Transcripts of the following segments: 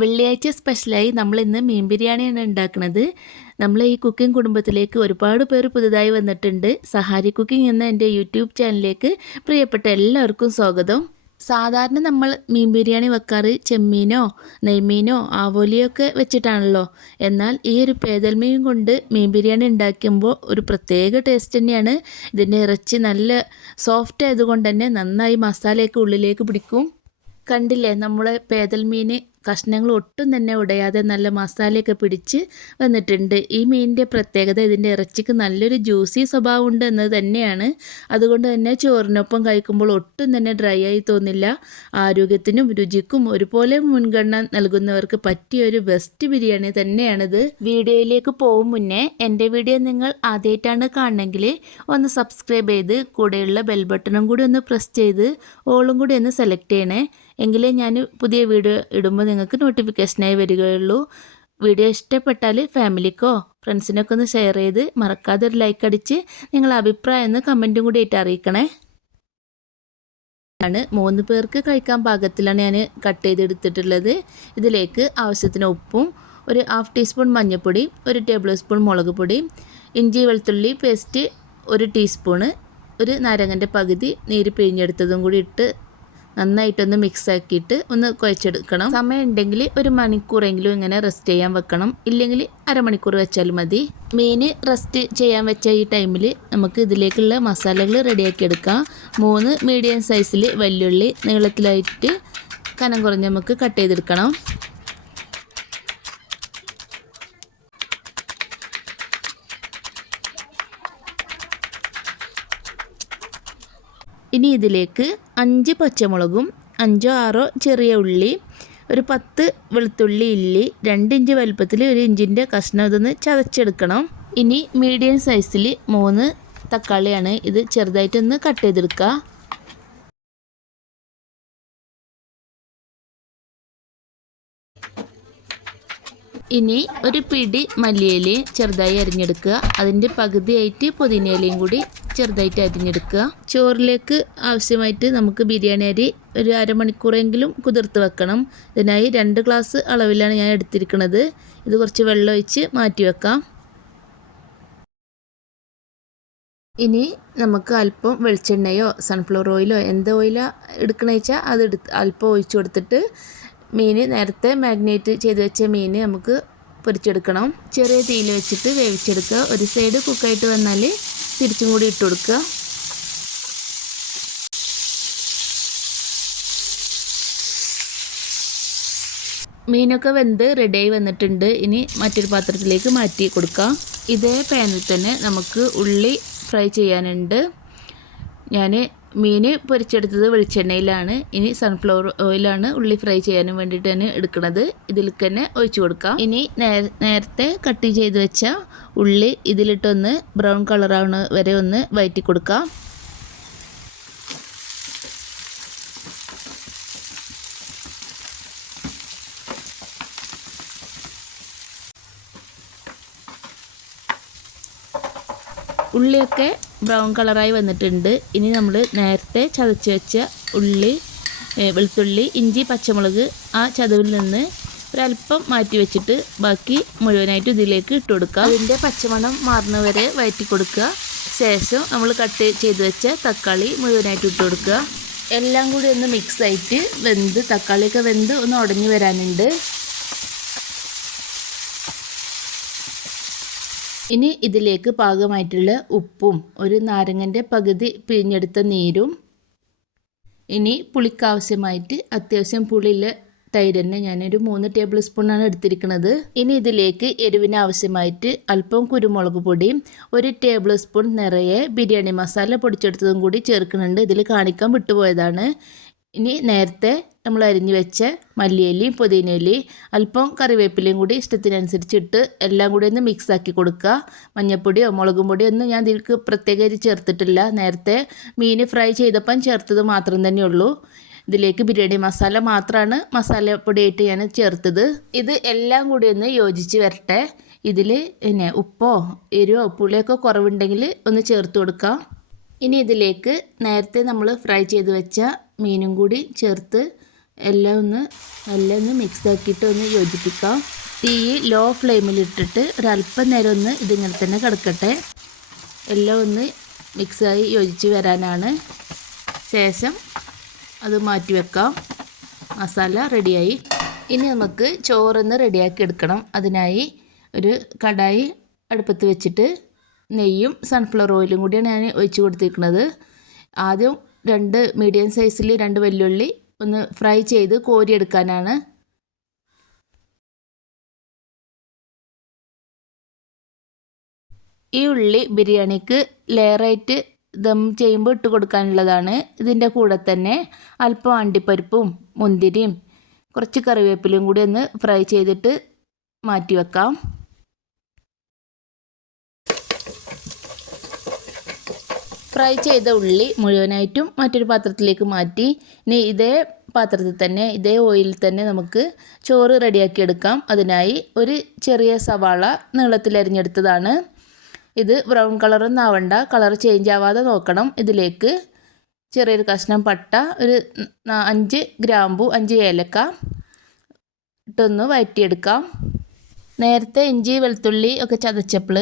വെള്ളിയാഴ്ച സ്പെഷ്യലായി നമ്മൾ ഇന്ന് മീൻ ബിരിയാണിയാണ് ഉണ്ടാക്കുന്നത്. നമ്മൾ ഈ കുക്കിംഗ് കുടുംബത്തിലേക്ക് ഒരുപാട് പേർ പുതുതായി വന്നിട്ടുണ്ട്. സഹാരി കുക്കിംഗ് എന്ന എന്റെ യൂട്യൂബ് ചാനലിലേക്ക് പ്രിയപ്പെട്ട എല്ലാവർക്കും സ്വാഗതം. സാധാരണ നമ്മൾ മീൻ ബിരിയാണി വെക്കാറ് ചെമ്മീനോ നെയ്മീനോ ആവോലിയോ ഒക്കെ വെച്ചിട്ടാണല്ലോ. എന്നാൽ ഈ ഒരു പേതൽമീൻ കൊണ്ട് മീൻ ബിരിയാണി ഉണ്ടാക്കുമ്പോൾ ഒരു പ്രത്യേക ടേസ്റ്റ് തന്നെയാണ്. ഇതിന്റെ ഇറച്ചി നല്ല സോഫ്റ്റ് ആയതുകൊണ്ട് തന്നെ നന്നായി മസാലയൊക്കെ ഉള്ളിലേക്ക് പിടിക്കും. കണ്ടില്ലേ നമ്മുടെ പേതൽ മീൻ കഷ്ണങ്ങൾ ഒട്ടും തന്നെ ഉടയാതെ നല്ല മസാലയൊക്കെ പിടിച്ച് വന്നിട്ടുണ്ട്. ഈ മീനിന്റെ പ്രത്യേകത ഇതിന്റെ ഇറച്ചിക്ക് നല്ലൊരു ജ്യൂസി സ്വഭാവം ഉണ്ട് എന്നത് തന്നെയാണ്. അതുകൊണ്ട് തന്നെ ചോറിനൊപ്പം കഴിക്കുമ്പോൾ ഒട്ടും തന്നെ ഡ്രൈ ആയി തോന്നില്ല. ആരോഗ്യത്തിനും രുചിക്കും ഒരുപോലെ മുൻഗണന നൽകുന്നവർക്ക് പറ്റിയ ഒരു ബെസ്റ്റ് ബിരിയാണി തന്നെയാണിത്. വീഡിയോയിലേക്ക് പോകും മുന്നേ എന്റെ വീഡിയോ നിങ്ങൾ ആദ്യമായിട്ടാണ് കാണണമെങ്കിൽ ഒന്ന് സബ്സ്ക്രൈബ് ചെയ്ത് കൂടെയുള്ള ബെൽ ബട്ടണും കൂടി ഒന്ന് പ്രസ് ചെയ്ത് ഓളും കൂടി ഒന്ന് സെലക്ട് ചെയ്യണേ. എങ്കിലേ ഞാൻ പുതിയ വീഡിയോ ഇടുമ്പോൾ നിങ്ങൾക്ക് നോട്ടിഫിക്കേഷനായി വരികയുള്ളൂ. വീഡിയോ ഇഷ്ടപ്പെട്ടാൽ ഫാമിലിക്കോ ഫ്രണ്ട്സിനൊക്കെ ഒന്ന് ഷെയർ ചെയ്ത് മറക്കാതെ ഒരു ലൈക്ക് അടിച്ച് നിങ്ങളുടെ അഭിപ്രായം ഒന്ന് കമന്റും കൂടി ആയിട്ട് അറിയിക്കണേ. ആണ് മൂന്ന് പേർക്ക് കഴിക്കാൻ പാകത്തിലാണ് ഞാൻ കട്ട് ചെയ്തെടുത്തിട്ടുള്ളത്. ഇതിലേക്ക് ആവശ്യത്തിന് ഉപ്പും ഒരു ഹാഫ് ടീസ്പൂൺ മഞ്ഞൾപ്പൊടി ഒരു ടേബിൾ സ്പൂൺ മുളക് പൊടി ഇഞ്ചി വെളുത്തുള്ളി പേസ്റ്റ് ഒരു ടീസ്പൂണ് ഒരു നാരങ്ങന്റെ പകുതി നീര് പിഴിഞ്ഞെടുത്തതും കൂടി ഇട്ട് നന്നായിട്ടൊന്ന് മിക്സ് ആക്കിയിട്ട് ഒന്ന് കുഴച്ചെടുക്കണം. സമയം ഉണ്ടെങ്കിൽ ഒരു മണിക്കൂറെങ്കിലും ഇങ്ങനെ റെസ്റ്റ് ചെയ്യാൻ വെക്കണം. ഇല്ലെങ്കിൽ അരമണിക്കൂർ വെച്ചാൽ മതി. മീൻ റെസ്റ്റ് ചെയ്യാൻ വെച്ച ഈ ടൈമിൽ നമുക്ക് ഇതിലേക്കുള്ള മസാലകൾ റെഡിയാക്കി എടുക്കാം. മൂന്ന് മീഡിയം സൈസിൽ വെല്ലുള്ളി നീളത്തിലായിട്ട് കനം കുറഞ്ഞ് നമുക്ക് കട്ട് ചെയ്തെടുക്കണം. ഇനി ഇതിലേക്ക് അഞ്ച് പച്ചമുളകും അഞ്ചോ ആറോ ചെറിയ ഉള്ളി ഒരു പത്ത് വെളുത്തുള്ളി ഇല്ലി രണ്ട് ഇഞ്ച് വലുപ്പത്തിൽ ഒരു ഇഞ്ചിന്റെ കഷ്ണം ഇതൊന്ന് ചതച്ചെടുക്കണം. ഇനി മീഡിയം സൈസിൽ മൂന്ന് തക്കാളിയാണ് ഇത് ചെറുതായിട്ടൊന്ന് കട്ട് ചെയ്തെടുക്കുക. ഇനി ഒരു പിടി മല്ലിയിൽ ചെറുതായി അരിഞ്ഞെടുക്കുക. അതിന്റെ പകുതിയായിട്ട് പുതിനയിലയും കൂടി ചെറുതായിട്ട് അരിഞ്ഞെടുക്കുക. ചോറിലേക്ക് ആവശ്യമായിട്ട് നമുക്ക് ബിരിയാണി അരി ഒരു അരമണിക്കൂറെങ്കിലും കുതിർത്ത് വെക്കണം. ഇതിനായി രണ്ട് ഗ്ലാസ് അളവിലാണ് ഞാൻ എടുത്തിരിക്കുന്നത്. ഇത് കുറച്ച് വെള്ളം ഒഴിച്ച് മാറ്റി വെക്കാം. ഇനി നമുക്ക് അല്പം വെളിച്ചെണ്ണയോ സൺഫ്ലവർ ഓയിലോ എന്ത് ഓയിലോ എടുക്കണമെന്ന് വെച്ചാൽ അത് എടുത്ത് അല്പം ഒഴിച്ചു കൊടുത്തിട്ട് മീൻ നേരത്തെ മാഗ്നേറ്റ് ചെയ്ത് വെച്ച മീൻ നമുക്ക് പൊരിച്ചെടുക്കണം. ചെറിയ തീയിൽ വെച്ചിട്ട് വേവിച്ചെടുക്കുക. ഒരു സൈഡ് കുക്കായിട്ട് വന്നാൽ തിരിച്ചും കൂടി ഇട്ട് കൊടുക്കുക. മീനൊക്കെ വെന്ത് റെഡിയായി വന്നിട്ടുണ്ട്. ഇനി മറ്റൊരു പാത്രത്തിലേക്ക് മാറ്റി കൊടുക്കാം. ഇതേ പാനിൽ തന്നെ നമുക്ക് ഉള്ളി ഫ്രൈ ചെയ്യാനുണ്ട്. ഞാൻ മീൻ പൊരിച്ചെടുത്തത് വെളിച്ചെണ്ണയിലാണ്. ഇനി സൺഫ്ലവർ ഓയിലാണ് ഉള്ളി ഫ്രൈ ചെയ്യാനും വേണ്ടിയിട്ട് തന്നെ എടുക്കുന്നത് ഇതിലേക്ക് തന്നെ ഒഴിച്ചു കൊടുക്കാം. ഇനി നേരത്തെ കട്ട് ചെയ്ത് വെച്ച ഉള്ളി ഇതിലിട്ടൊന്ന് ബ്രൗൺ കളറാവുന്ന വരെ ഒന്ന് വയറ്റി കൊടുക്കാം. ഉള്ളിയൊക്കെ ബ്രൗൺ കളറായി വന്നിട്ടുണ്ട്. ഇനി നമ്മൾ നേരത്തെ ചതച്ച് വെച്ച ഉള്ളി വെളുത്തുള്ളി ഇഞ്ചി പച്ചമുളക് ആ ചതവിൽ നിന്ന് ഒരല്പം മാറ്റി വെച്ചിട്ട് ബാക്കി മുഴുവനായിട്ട് ഇതിലേക്ക് ഇട്ട് കൊടുക്കുക അതിന്റെ പച്ചമണം മാറുന്നവരെ വയറ്റി കൊടുക്കുക. ശേഷം നമ്മൾ കട്ട് ചെയ്ത് വെച്ച തക്കാളി മുഴുവനായിട്ട് ഇട്ട് കൊടുക്കുക. എല്ലാം കൂടി ഒന്ന് മിക്സ് ആയിട്ട് വെന്ത് തക്കാളിയൊക്കെ വെന്ത് ഒന്ന് ഉടഞ്ഞു വരാനുണ്ട്. ഇനി ഇതിലേക്ക് പാകമായിട്ടുള്ള ഉപ്പും ഒരു നാരങ്ങന്റെ പകുതി പിഴിഞ്ഞെടുത്ത നീരും ഇനി പുളിക്കാവശ്യമായിട്ട് അത്യാവശ്യം പുളിയുള്ള തൈര് തന്നെ ഞാനൊരു മൂന്ന് ടേബിൾ സ്പൂണാണ് എടുത്തിരിക്കുന്നത്. ഇനി ഇതിലേക്ക് എരിവിന് ആവശ്യമായിട്ട് അല്പം കുരുമുളക് പൊടിയും ഒരു ടേബിൾ സ്പൂൺ നിറയെ ബിരിയാണി മസാല പൊടിച്ചെടുത്തതും കൂടി ചേർക്കുന്നുണ്ട്. ഇതിൽ കാണിക്കാൻ വിട്ടുപോയതാണ്. ഇനി നേരത്തെ നമ്മൾ അരിഞ്ഞു വെച്ച മല്ലിയിലയും പുതിനയിലയും അല്പം കറിവേപ്പിലയും കൂടി ഇഷ്ടത്തിനനുസരിച്ചിട്ട് എല്ലാം കൂടി ഒന്ന് മിക്സ് ആക്കി കൊടുക്കുക. മഞ്ഞൾപ്പൊടിയോ മുളകും പൊടിയോ ഒന്നും ഞാൻ ഇതിലേക്ക് പ്രത്യേകമായിട്ട് ചേർത്തിട്ടില്ല. നേരത്തെ മീൻ ഫ്രൈ ചെയ്തപ്പം ചേർത്തത് മാത്രം തന്നെയുള്ളൂ ഇതിലേക്ക് ബിരിയാണി മസാല മാത്രമാണ് മസാലപ്പൊടിയായിട്ട് ഞാൻ ചേർത്തത്. ഇത് എല്ലാം കൂടി ഒന്ന് യോജിച്ച് വരട്ടെ. ഇതിൽ പിന്നെ ഉപ്പോ എരിവോ പുളിയൊക്കെ കുറവുണ്ടെങ്കിൽ ഒന്ന് ചേർത്ത് കൊടുക്കാം. ഇനി ഇതിലേക്ക് നേരത്തെ നമ്മൾ ഫ്രൈ ചെയ്ത് വെച്ച മീനും കൂടി ചേർത്ത് എല്ലാം ഒന്ന് നല്ല ഒന്ന് മിക്സ് ആക്കിയിട്ട് ഒന്ന് യോജിപ്പിക്കാം. തീ ലോ ഫ്ലെയിമിലിട്ടിട്ട് ഒരല്പം നേരം ഒന്ന് ഇതിങ്ങനെ തന്നെ കിടക്കട്ടെ. എല്ലാം ഒന്ന് മിക്സായി യോജിച്ച് വരാനാണ്. ശേഷം അത് മാറ്റി വെക്കാം. മസാല റെഡിയായി ഇനി നമുക്ക് ചോറൊന്ന് റെഡിയാക്കി എടുക്കണം. അതിനായി ഒരു കടായി അടുപ്പത്ത് വെച്ചിട്ട് നെയ്യും സൺഫ്ലവർ ഓയിലും കൂടിയാണ് ഞാൻ ഒഴിച്ച് കൊടുത്തിരിക്കുന്നത്. ആദ്യം രണ്ട് മീഡിയം സൈസിൽ രണ്ട് വെല്ലുള്ളി ഒന്ന് ഫ്രൈ ചെയ്ത് കോരിയെടുക്കാനാണ് ഈ ഉള്ളി ബിരിയാണിക്ക് ലെയറായിട്ട് ദം ചെയ്യുമ്പോൾ ഇട്ട് കൊടുക്കാനുള്ളതാണ്. ഇതിന്റെ കൂടെ തന്നെ അല്പം അണ്ടിപ്പരിപ്പും മുന്തിരിയും കുറച്ച് കറിവേപ്പിലയും കൂടി ഒന്ന് ഫ്രൈ ചെയ്തിട്ട് മാറ്റി വെക്കാം. ഫ്രൈ ചെയ്ത ഉള്ളി മുഴുവനായിട്ടും മറ്റൊരു പാത്രത്തിലേക്ക് മാറ്റി ഇനി ഇതേ പാത്രത്തിൽ തന്നെ ഇതേ ഓയിലിൽ തന്നെ നമുക്ക് ചോറ് റെഡിയാക്കി എടുക്കാം. അതിനായി ഒരു ചെറിയ സവാള നീളത്തിൽ അരിഞ്ഞെടുത്തതാണ്. ഇത് ബ്രൗൺ കളറൊന്നും ആവണ്ട. കളർ ചേഞ്ച് ആവാതെ നോക്കണം. ഇതിലേക്ക് ചെറിയൊരു കഷ്ണം പട്ട ഒരു അഞ്ച് ഗ്രാമ്പു അഞ്ച് ഏലക്ക ഇട്ടൊന്ന് വഴറ്റിയെടുക്കാം നേരത്തെ ഇഞ്ചി വെളുത്തുള്ളി ഒക്കെ ചതച്ചപ്പോൾ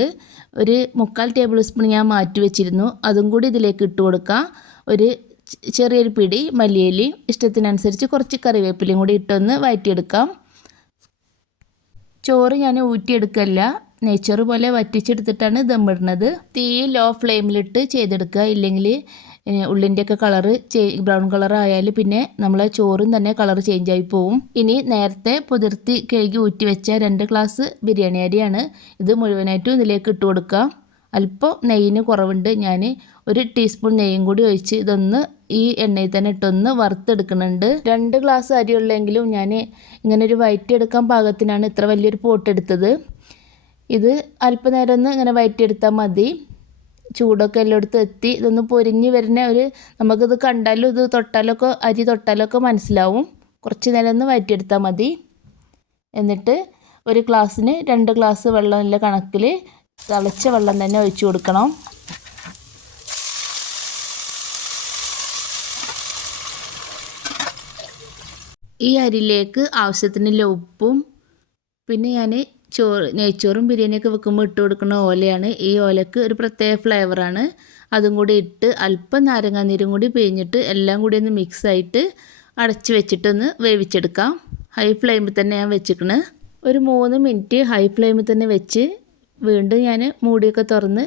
ഒരു മുക്കാൽ ടേബിൾ സ്പൂൺ ഞാൻ മാറ്റി വെച്ചിരുന്നു. അതും കൂടി ഇതിലേക്ക് ഇട്ട് കൊടുക്കാം. ഒരു ചെറിയൊരു പിടി മല്ലിയിലയും ഇഷ്ടത്തിനനുസരിച്ച് കുറച്ച് കറിവേപ്പിലയും കൂടി ഇട്ടൊന്ന് വഴറ്റിയെടുക്കാം ചോറ് ഞാൻ ഊറ്റിയെടുക്കല്ല. നെയ്ച്ചോറ് പോലെ വറ്റിച്ചെടുത്തിട്ടാണ് ദമ്മിടുന്നത്. തീ ലോ ഫ്ലെയിമിലിട്ട് ചെയ്തെടുക്കുക. ഇല്ലെങ്കിൽ ഉള്ളിന്റെയൊക്കെ കളറ് ബ്രൗൺ കളർ ആയാൽ പിന്നെ നമ്മളെ ചോറും തന്നെ കളർ ചേഞ്ച് ആയി പോവും. ഇനി നേരത്തെ പുതിർത്തി കഴുകി ഊറ്റി വെച്ച രണ്ട് ഗ്ലാസ് ബിരിയാണി അരിയാണ് ഇത് മുഴുവനായിട്ടും ഇതിലേക്ക് ഇട്ട് കൊടുക്കാം അല്പം നെയ്യിന് കുറവുണ്ട് ഞാൻ ഒരു ടീസ്പൂൺ നെയ്യും കൂടി ഒഴിച്ച് ഇതൊന്ന് ഈ എണ്ണയിൽ തന്നെ ഇട്ടൊന്ന് വറുത്തെടുക്കുന്നുണ്ട്. രണ്ട് ഗ്ലാസ് അരി ഉള്ളെങ്കിലും ഞാൻ ഇങ്ങനെ ഒരു വയറ്റിയെടുക്കാൻ പാകത്തിനാണ് ഇത്ര വലിയൊരു പോട്ടെടുത്തത്. ഇത് അല്പനേരം ഒന്ന് ഇങ്ങനെ വയറ്റിയെടുത്താൽ മതി. ചൂടൊക്കെ എല്ലായിടത്തും എത്തി. ഇതൊന്ന് പൊരിഞ്ഞ് വരുന്ന ഒരു നമുക്കിത് കണ്ടാലും ഇത് തൊട്ടാലൊക്കെ അരി തൊട്ടാലൊക്കെ മനസ്സിലാവും. കുറച്ച് നേരം ഒന്ന് വയറ്റിയെടുത്താൽ മതി. എന്നിട്ട് ഒരു ഗ്ലാസ്സിന് രണ്ട് ഗ്ലാസ് വെള്ളമില്ല കണക്കിൽ തിളച്ച വെള്ളം തന്നെ ഒഴിച്ചു കൊടുക്കണം. ഈ അരിയിലേക്ക് ആവശ്യത്തിനുള്ള ഉപ്പും പിന്നെ ഞാൻ ചോറ് നെയ്ച്ചോറും ബിരിയാണിയൊക്കെ വെക്കുമ്പോൾ ഇട്ട് കൊടുക്കുന്ന ഓലയാണ്. ഈ ഓലക്ക് ഒരു പ്രത്യേക ഫ്ലേവറാണ് അതും കൂടി ഇട്ട് അല്പം നാരങ്ങാനീരും കൂടി പിഴിഞ്ഞിട്ട് എല്ലാം കൂടി ഒന്ന് മിക്സ് ആയിട്ട് അടച്ച് വെച്ചിട്ടൊന്ന് വേവിച്ചെടുക്കാം. ഹൈ ഫ്ലെയിമിൽ തന്നെ ഞാൻ വെച്ചിക്കണ്. ഒരു മൂന്ന് മിനിറ്റ് ഹൈ ഫ്ലെയിമിൽ തന്നെ വെച്ച് വീണ്ടും ഞാൻ മൂടിയൊക്കെ തുറന്ന്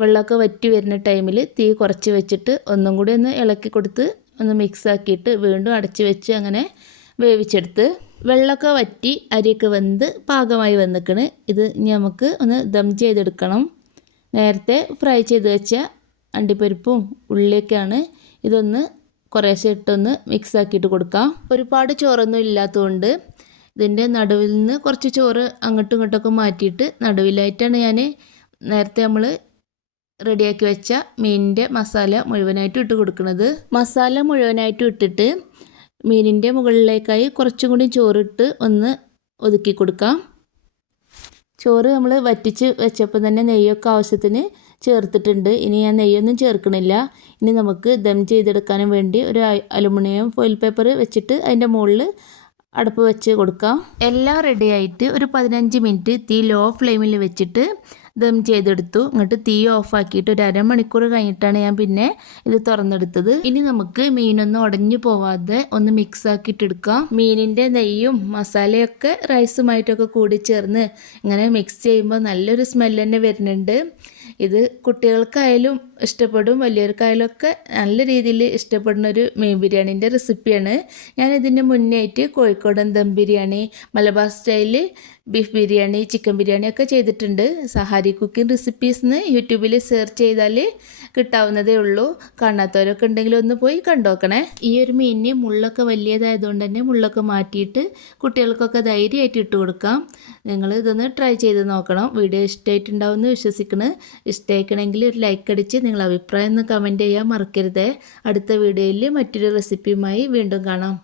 വെള്ളമൊക്കെ വറ്റി വരുന്ന ടൈമിൽ തീ കുറച്ച് വെച്ചിട്ട് ഒന്നും കൂടി ഒന്ന് ഇളക്കി കൊടുത്ത് ഒന്ന് മിക്സ് ആക്കിയിട്ട് വീണ്ടും അടച്ച് വെച്ച് അങ്ങനെ വേവിച്ചെടുത്ത് വെള്ളമൊക്കെ വറ്റി അരിയൊക്കെ വെന്ത് പാകമായി വന്നിക്കണ്. ഇത് നമുക്ക് ഒന്ന് ദം ചെയ്തെടുക്കണം. നേരത്തെ ഫ്രൈ ചെയ്ത് വെച്ച അണ്ടിപ്പരിപ്പും ഉള്ളിയൊക്കെയാണ് ഇതൊന്ന് കുറേശ്ശെ ഇട്ടൊന്ന് മിക്സ് ആക്കിയിട്ട് കൊടുക്കാം. ഒരുപാട് ചോറൊന്നും ഇല്ലാത്തതുകൊണ്ട് ഇതിന്റെ നടുവിൽ നിന്ന് കുറച്ച് ചോറ് അങ്ങോട്ടും ഇങ്ങോട്ടൊക്കെ മാറ്റിയിട്ട് നടുവിലായിട്ടാണ് ഞാൻ നേരത്തെ നമ്മൾ റെഡിയാക്കി വെച്ച മീനിന്റെ മസാല മുഴുവനായിട്ട് ഇട്ട് കൊടുക്കുന്നത് മസാല മുഴുവനായിട്ട് ഇട്ടിട്ട് മീനിന്റെ മുകളിലേക്കായി കുറച്ചും കൂടി ചോറിട്ട് ഒന്ന് ഒതുക്കി കൊടുക്കാം. ചോറ് നമ്മൾ വറ്റിച്ച് വെച്ചപ്പോൾ തന്നെ നെയ്യൊക്കെ ആവശ്യത്തിന് ചേർത്തിട്ടുണ്ട്. ഇനി ഞാൻ നെയ്യൊന്നും ചേർക്കണില്ല. ഇനി നമുക്ക് ദം ചെയ്തെടുക്കാനും വേണ്ടി ഒരു അലുമിനിയം ഫോയിൽ പേപ്പർ വെച്ചിട്ട് അതിന്റെ മുകളിൽ അടുപ്പ് വെച്ച് കൊടുക്കാം. എല്ലാം റെഡിയായിട്ട് ഒരു പതിനഞ്ച് മിനിറ്റ് തീ ലോ ഫ്ലെയിമിൽ വെച്ചിട്ട് ദം ചെയ്തെടുത്തു. എന്നിട്ട് തീ ഓഫാക്കിയിട്ട് ഒരു അരമണിക്കൂർ കഴിഞ്ഞിട്ടാണ് ഞാൻ പിന്നെ ഇത് തുറന്നെടുത്തത്. ഇനി നമുക്ക് മീനൊന്നും ഉടഞ്ഞു പോവാതെ ഒന്ന് മിക്സ് ആക്കിയിട്ടെടുക്കാം. മീനിന്റെ നെയ്യും മസാലയൊക്കെ റൈസുമായിട്ടൊക്കെ കൂടി ചേർന്ന് ഇങ്ങനെ മിക്സ് ചെയ്യുമ്പോൾ നല്ലൊരു സ്മെല്ല് തന്നെ വരുന്നുണ്ട്. ഇത് കുട്ടികൾക്കായാലും ഇഷ്ടപ്പെടും വലിയവർക്കായാലും ഒക്കെ നല്ല രീതിയിൽ ഇഷ്ടപ്പെടുന്ന ഒരു മീൻ ബിരിയാണീന്റെ റെസിപ്പിയാണ് ഞാൻ ഇതിന് മുന്നേറ്റ് കോഴിക്കോടൻ ദം ബിരിയാണി മലബാർ സ്റ്റൈലിൽ ബീഫ് ബിരിയാണി ചിക്കൻ ബിരിയാണി ഒക്കെ ചെയ്തിട്ടുണ്ട്. സഹാരി കുക്കിംഗ് റെസിപ്പീസ് എന്ന് യൂട്യൂബിൽ സെർച്ച് ചെയ്താൽ കിട്ടാവുന്നതേ ഉള്ളൂ. കാണാത്തവരൊക്കെ ഉണ്ടെങ്കിൽ ഒന്ന് പോയി കണ്ടോക്കണേ. ഈ ഒരു മീനിന് മുള്ളൊക്കെ വലിയതായതുകൊണ്ട് തന്നെ മുള്ളൊക്കെ മാറ്റിയിട്ട് കുട്ടികൾക്കൊക്കെ ധൈര്യമായിട്ട് ഇട്ട് കൊടുക്കാം. നിങ്ങൾ ഇതൊന്ന് ട്രൈ ചെയ്ത് നോക്കണം. വീഡിയോ ഇഷ്ടമായിട്ടുണ്ടാവും എന്ന് വിശ്വസിക്കണം. ഇഷ്ടമായിക്കണമെങ്കിൽ ഒരു ലൈക്ക് അടിച്ച് നിങ്ങൾ അഭിപ്രായം ഒന്ന് കമന്റ് ചെയ്യാൻ മറക്കരുത്. അടുത്ത വീഡിയോയിൽ മറ്റൊരു റെസിപ്പിയുമായി വീണ്ടും കാണാം.